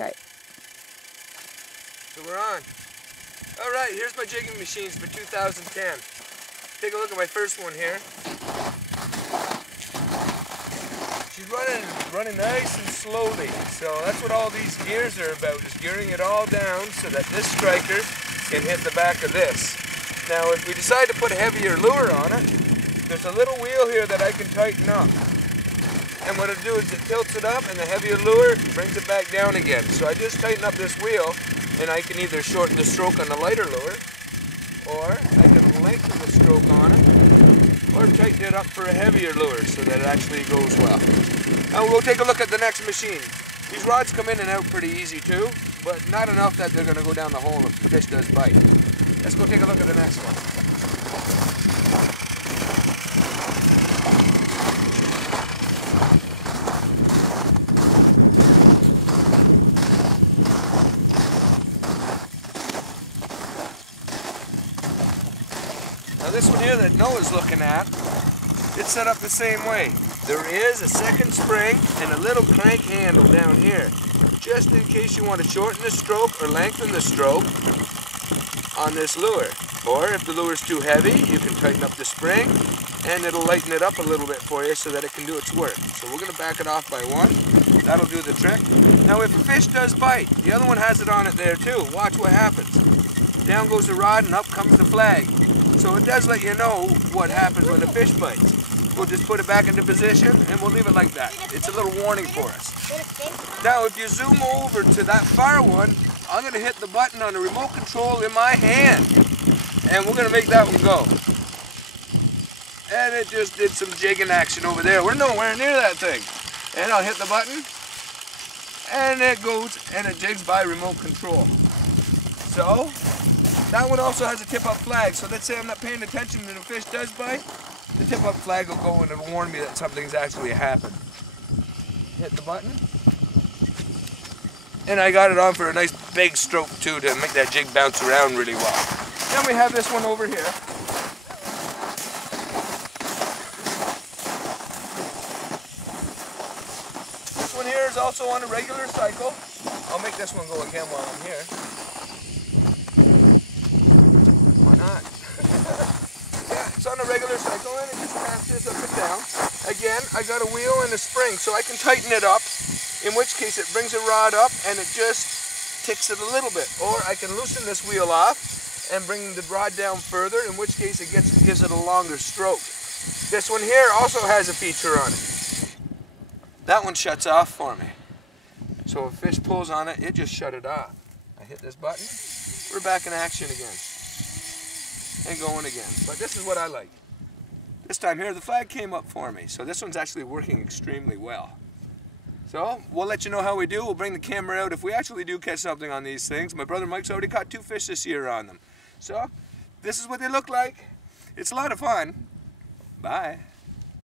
Okay. So we're on. All right, here's my jigging machines for 2010. Take a look at my first one here. She's running nice and slowly. So that's what all these gears are about, is gearing it all down so that this striker can hit the back of this. Now if we decide to put a heavier lure on it, there's a little wheel here that I can tighten up. And what it'll do is it tilts it up and the heavier lure brings it back down again. So I just tighten up this wheel and I can either shorten the stroke on the lighter lure, or I can lengthen the stroke on it, or tighten it up for a heavier lure so that it actually goes well. Now we'll take a look at the next machine. These rods come in and out pretty easy too, but not enough that they're going to go down the hole if the fish does bite. Let's go take a look at the next one. Now this one here that Noah's looking at, it's set up the same way. There is a second spring and a little crank handle down here, just in case you want to shorten the stroke or lengthen the stroke on this lure. Or if the lure is too heavy, you can tighten up the spring and it'll lighten it up a little bit for you so that it can do its work. So we're going to back it off by one. That'll do the trick. Now if a fish does bite, the other one has it on it there too. Watch what happens. Down goes the rod and up comes the flag. So it does let you know what happens when a fish bites. We'll just put it back into position and we'll leave it like that. It's a little warning for us. Now if you zoom over to that far one, I'm going to hit the button on the remote control in my hand. And we're going to make that one go. And it just did some jigging action over there. We're nowhere near that thing. And I'll hit the button. And it goes and it jigs by remote control. So, that one also has a tip-up flag. So let's say I'm not paying attention and the fish does bite. The tip-up flag will go and it'll warn me that something's actually happened. Hit the button. And I got it on for a nice big stroke too to make that jig bounce around really well. Then we have this one over here. This one here is also on a regular cycle. I'll make this one go again while I'm here. Why not? Yeah, it's on a regular cycle and it just passes up and down. Again, I got a wheel and a spring so I can tighten it up, in which case it brings a rod up and it just ticks it a little bit. Or I can loosen this wheel off and bring the rod down further, in which case it gives it a longer stroke. This one here also has a feature on it. That one shuts off for me. So if a fish pulls on it, it just shut it off. I hit this button, we're back in action again. And going again. But this is what I like. This time here, the flag came up for me. So this one's actually working extremely well. So we'll let you know how we do. We'll bring the camera out if we actually do catch something on these things. My brother Mike's already caught 2 fish this year on them. So this is what they look like. It's a lot of fun. Bye.